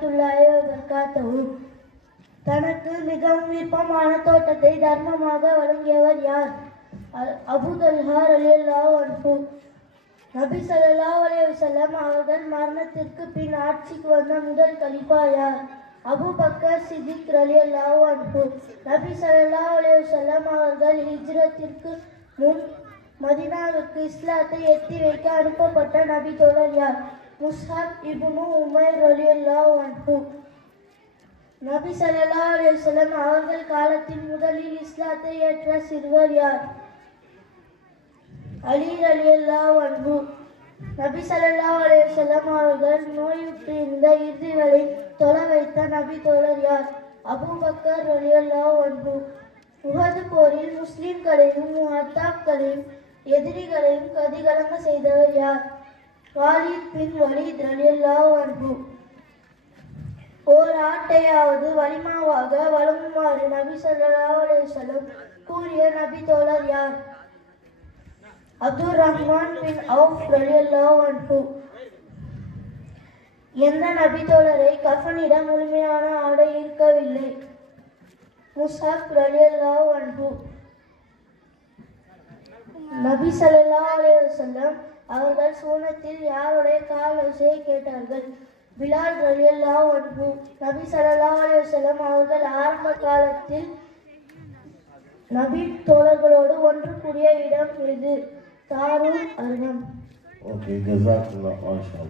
வரஹ்மத்துல்லாஹி வபரகாத்துஹு. தனக்கு மிகவும் விருப்பமான தோட்டத்தை தர்மமாக வழங்கியவர் யார்? அபூ தல்ஹா ரலியல்லாஹு அன்ஹு. நபி ஸல்லல்லாஹு அலைஹி வஸல்லம் அவர்கள் மரணத்திற்கு பின் ஆட்சிக்கு வந்த முதல் கலீஃபா யார்? அபூ பக்கர் சித்திக் ரலியல்லாஹு அன்ஹு. நபி ஸல்லல்லாஹு அலைஹி வஸல்லம் அவர்கள் ஹிஜ்ரத்திற்கு முன் மதீனாவுக்கு இஸ்லாத்தை எத்தி வைக்க அனுப்பப்பட்ட நபி தோழர் யார்? முஸ்அப் இப்னு உமைர் ரலியல்லாஹு அன்ஹு. நபி ஸல்லல்லாஹு அலைஹி வஸல்லம் அவர்கள் காலத்தில் முதலில் இஸ்லாத்தை ஏற்ற சிறுவர் யார்? அலி ரலியல்லாஹு அன்ஹு. நபி ஸல்லல்லாஹு அலைஹி வஸல்லம் அவர்கள் நோயுற்று இருந்த இறுதிகளை தொழ வைத்த நபி தோழர் யார்? அபூ பக்கர் ரலியல்லாஹு அன்ஹு. உஹது போரில் முஸ்லிம்களையும் முஹத்தாப்களையும் எதிரிகளையும் கதிகலங்க செய்தவர் யார்? வாலித் பின் வலீத் ரலியல்லாஹு அன்ஹு. ஓர் ஆட்டையாவது வலிமாவாக வழங்குமாறு நபி ஸல்லல்லாஹு அலைஹி வஸல்லம் கூறிய நபி தோழர் யார்? அப்துர் ரஹ்மான் பின் அவுஃப் ரலியல்லாஹு அன்ஹு. எந்த நபி தோழரை கஃனிட முழுமையான ஆடை இருக்கவில்லை? முஸ்அப் ரலியல்லாஹு அன்ஹு. நபி ஸல்லல்லாஹு அலைஹி வஸல்லம் அவர்கள் சூனத்தில் யாருடைய காலோசையை கேட்டார்கள்? பிலால் ரலியல்லாஹு அன்ஹு. நபி ஸல்லல்லாஹு அலைஹி வஸல்லம் அவர்கள் ஆரம்ப காலத்தில் நபி தோழர்களோடு ஒன்று கூடிய இடம் எது? தாரூல் அர்கம். ஓகே, ஜஸாக்கல்லாஹ். மாஷா அல்லாஹ்.